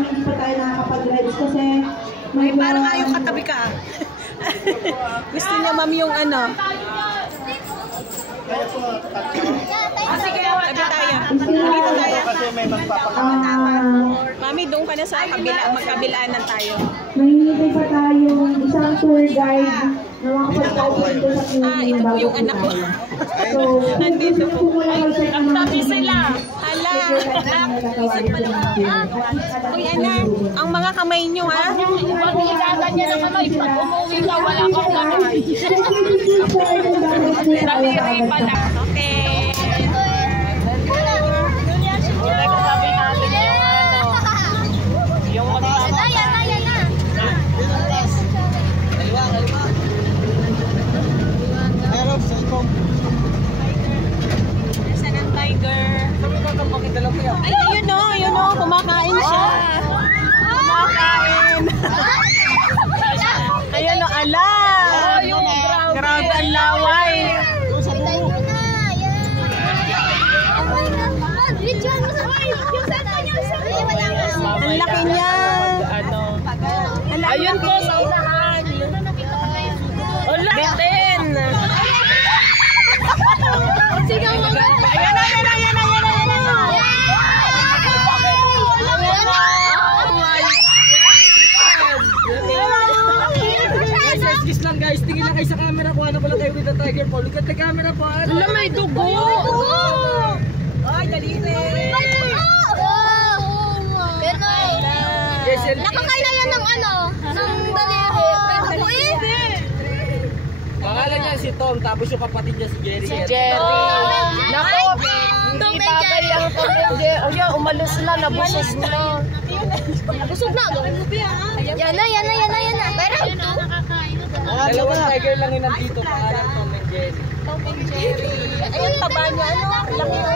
hindi pa tayo nakakapag-rides kasi ay, parang ayaw katabi ka. Gusto niya ma'am yung ano. Sige, tabi tayo. Dito tayo. Kasi may magpapakita. Mami, doon ka na sa kabila, magkabilaanan tayo. May pa tayong isang tour guide na makapagpapag dito sa community. Ito po yung anak ko. So, nandito po Ang tabi sila. Hala. Uy, anak, ang mga kamay nyo, ha? Pag nilaganyan na kamay, pag umuwi ka, wala kang kamay. Daliri pala. Okay. Saan ang tiger? Ay, yun o, kumakain siya. Kumakain. Ayun o, ala. Grabe ang laway. Ang laki niya. Ayun po sa unahan. Wala. Bitin. Sigaw mo. Ayan na. Guys, lang guys, tingin lang kayo sa camera po. Ano pala kayo with the tiger po? Look at the camera po. Wala, may dugo. Ay, daliri. Nakakaya yan ng ano? Ng daliri. Ako Pangalan niya si Tom, tapos yung kapatid niya si Jerry. Nako, hindi babay ang pamilya. O yan, umalis na, nabusog na. Nabusog na. Yan na. Pero ito. Dalawang tiger lang yung nandito, pangalan Tom and Jerry. Tom and Jerry. Ayun, taba niya. Ano? Laki o.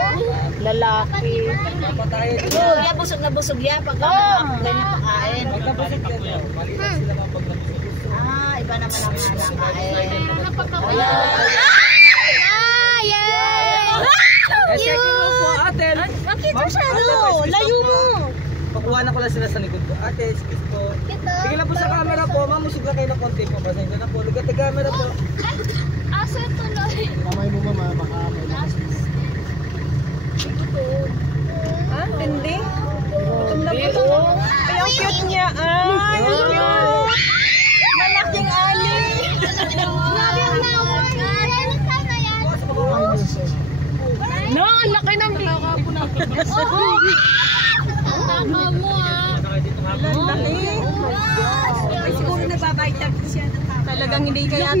Lalaki. Papatayin. Yan, busog na busog yan. Pagka ganyan pakain. Pag nabusog yan, malitan sila mga pag nabusog. Iba naman ang nakain. Second mo po, ate. Makita siya, no? Layo mo. Pakuha na ko lang sila sa likod ko. Ate, excuse po. Tingin lang po sa camera po. Mamusog lang kayo ng konti po. Pasensya na po. Look at the camera po. Aso tuloy. Kamay mo mama, baka may lakas. Ah, tindi. Gutom na gutom. Ay, ang cute niya. Ay, ang cute. Malaking ali. No, ang laki ng baka po na. Ang tama mo Ang laki. Ay, siguro nagbabaytag siya ng tama. Talagang hindi kaya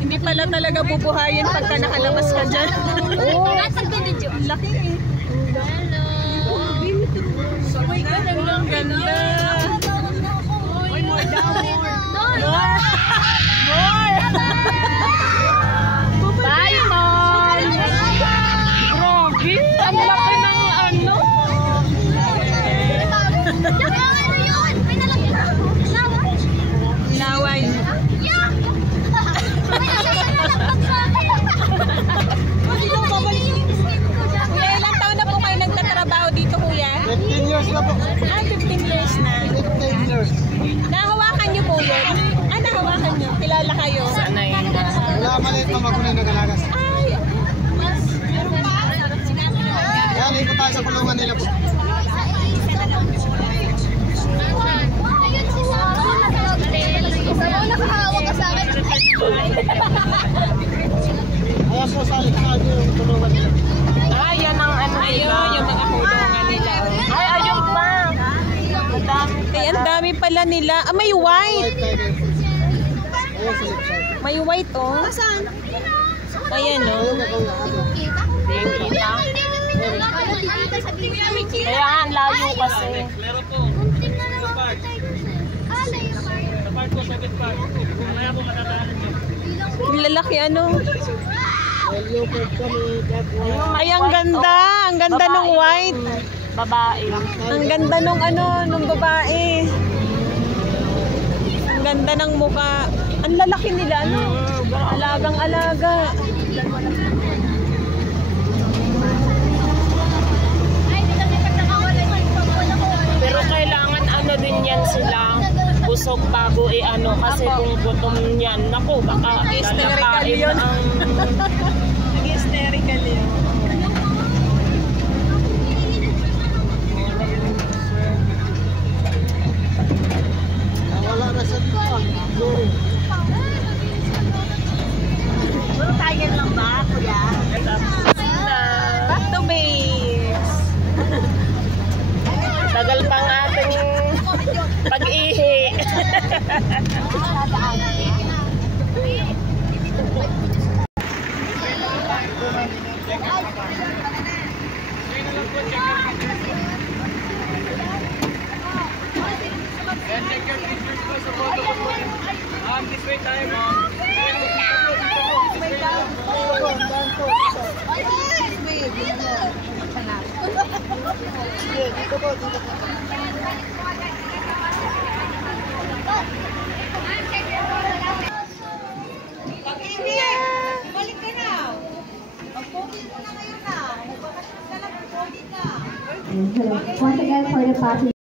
hindi pala talaga bubuhayin pagka nakalabas ka dyan. Ang laki eh. Ang ganda. Bye, Mom! Grabe! Ang laki ng ano? Laway. Kuya, ilang taon na po kayo nagtatrabaho dito, kuya? 15 years na po. 15 years na. 15 years. Nahawakan niyo po yun? Nahawakan niyo. Kilala kayo? Sana yun. Wala maliit na magunay na galagas. Ay! Yan, ikot tayo sa kulungan nila po. Nakahawak ka sa akin. Ayan po sa likod yung kulungan nila. Ay, yan ang ano nila. Yung mga kulungan nila. Ay, ayun pa. Ay, ang dami pala nila. Ah, may white. Ayan sa left side. May white, oh. Saan? Ayan, oh. Kaya ang layo kasi. Yung lalaki, ano? Ay, ang ganda. Ang ganda ng white. Babae. Ang ganda nung ano, nung babae. Ang ganda ng muka. Ang lalaki nila, ano? Alagang-alaga. Pero sila busog bago i-ano. Kasi kung gutom yan, naku, baka lalakain ang... Hysterical yun. Wala na sa dito. Tayo lang ba, kuya? Back to base. Tagal pang ating pag-ihi. This way tayo, ma'am. Once again, for the packing.